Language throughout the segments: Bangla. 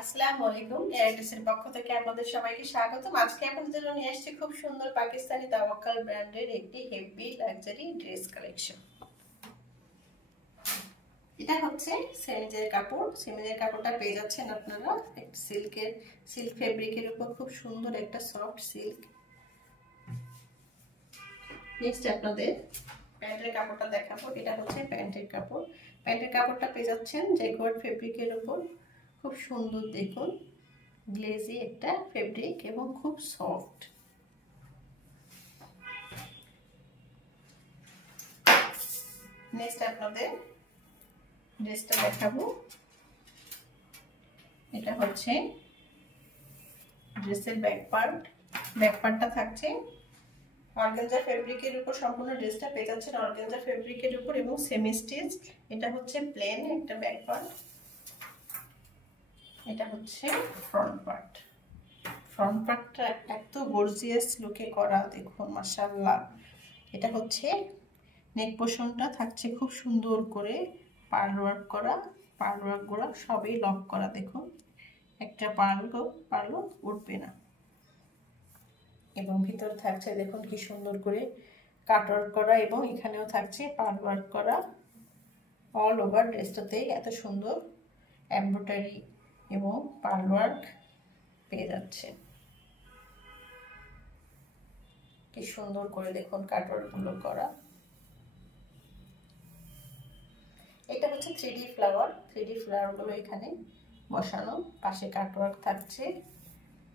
আসসালামু আলাইকুম। এআইটিসির পক্ষ থেকে আপনাদের সবাইকে স্বাগতম। আজকে আপনাদের জন্য নিয়ে আসছি খুব সুন্দর পাকিস্তানি তাওয়াক্কাল ব্র্যান্ডের একটি হেভি লাক্সারি ড্রেস কালেকশন। এটা হচ্ছে সেমিজের কাপড়। সেমিজের কাপড়টা পেয়ে যাচ্ছেন আপনারা সিল্ক ফেব্রিকের উপর খুব সুন্দর একটা সফট সিল্ক। নেক্সট আপনাদের প্যান্টের কাপড়টা দেখাবো। এটা হচ্ছে প্যান্টের কাপড়। প্যান্টের কাপড়টা পেয়ে যাচ্ছেন জ্যাগুয়ার ফেব্রিকের উপর খুব সুন্দর, দেখুন গ্লেজি একটা ফেব্রিক এবং খুব সফট। নেক্সট আপনাদের ড্রেসটা দেখাবো। এটা হচ্ছে ড্রেসের ব্যাক পার্টটা থাকছে অর্গানজা ফেব্রিকের উপর। সম্পূর্ণ ড্রেসটা পেয়ে যাচ্ছেন অর্গানজা ফেব্রিকের উপর এবং সেমি স্টিচ। এটা হচ্ছে প্লেন একটা ব্যাক পার্ট। এটা হচ্ছে ফ্রন্ট পার্টটা এত গর্জিয়াস লুকে করা, দেখুন মাশাআল্লাহ। এটা হচ্ছে নেক পোর্শনটা থাকছে খুব সুন্দর করে পার্ল ওয়ার্কগুলো সবই লক করা, দেখুন একটা পার্লও উঠবে না। এবং ভিতর থাকছে দেখুন কি সুন্দর করে কাট ওয়ার্ক করা এবং এখানেও থাকছে পার্ল ওয়ার্ক করা। অল ওভার ড্রেসটাতেই এত সুন্দর এমব্রয়ডারি এবং পার্ল ওয়ার্ক পেয়ে যাচ্ছে। কি সুন্দর করে দেখুন কাটওয়ার্কগুলো করা। এটা হচ্ছে 3D ফ্লাওয়ারগুলো এখানে বসানো। পাশে কাটওয়ার্ক থাকছে,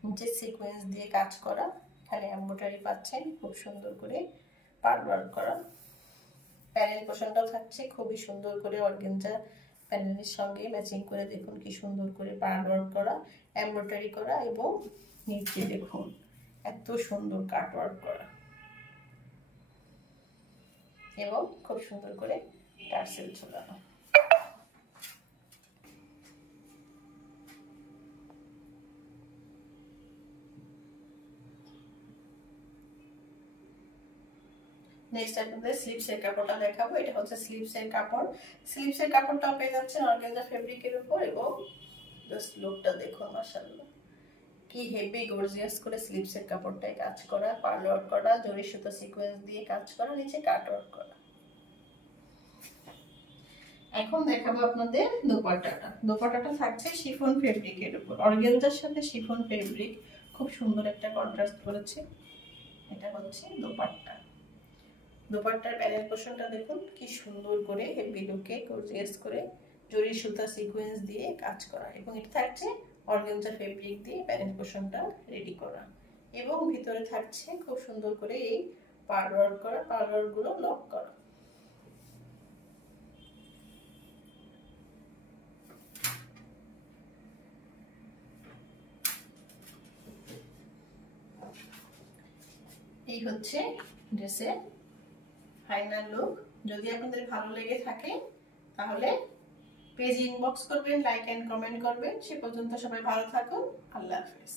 নিচে সিকোয়েন্স দিয়ে কাজ করা। এখানে এমব্রয়ডারি পাচ্ছেন খুব সুন্দর করে পার্ল ওয়ার্ক করা। প্যানেল পোর্শনটাও থাকছে খুবই সুন্দর করে অর্গানজা প্যানেলের সঙ্গে ম্যাচিং করে, দেখুন কি সুন্দর করে পার্ল ওয়ার্ক করা, এমব্রয়ডারি করা এবং নিচে দেখুন এত সুন্দর কাটওয়ার্ক করা এবং খুব সুন্দর করে টার্সেল ঝোলানো। নেক্সট আপনাদের স্লিভসের কাপড়টা দেখাবো। এটা হচ্ছে স্লিভসের কাপড়টা পেয়ে যাচ্ছেন অর্গানজা ফেব্রিকের উপর এবং জাস্ট লুকটা দেখুন মাশাআল্লাহ কি হেভি গর্জিয়াস করে স্লিভসের কাপড়টায় কাজ করা, পার্ল ওয়ার্ক করা, জরি সুতো সিকোয়েন্স দিয়ে কাজ করা, নিচে কাট ওয়ার্ক করা। এখন দেখাবো আপনাদের দোপাট্টাটা থাকছে শিফন ফেব্রিকের উপর। অর্গানজার সাথে শিফন ফেব্রিক খুব সুন্দর একটা কন্ট্রাস্ট করেছে। এটা হচ্ছে দোপাট্টার প্যানেল পোর্শনটা দেখুন কি সুন্দর করে হেভি লুকে গর্জিয়াস করে জরি সুতা সিকোয়েন্স দিয়ে কাজ করা এবং এটা থাকছে অর্গানজা ফেব্রিক দিয়ে প্যানেল পোর্শনটা রেডি করা এবং ভিতরে থাকছে খুব সুন্দর করে এই পার্ল ওয়ার্কগুলো লক করা। এই হচ্ছে ড্রেসের ফাইনাল লুক। যদি আপনাদের ভালো লেগে থাকে তাহলে পেজ ইনবক্স করবেন, লাইক এন্ড কমেন্ট করবেন। সে পর্যন্ত সবাই ভালো থাকুন। আল্লাহ হাফেজ।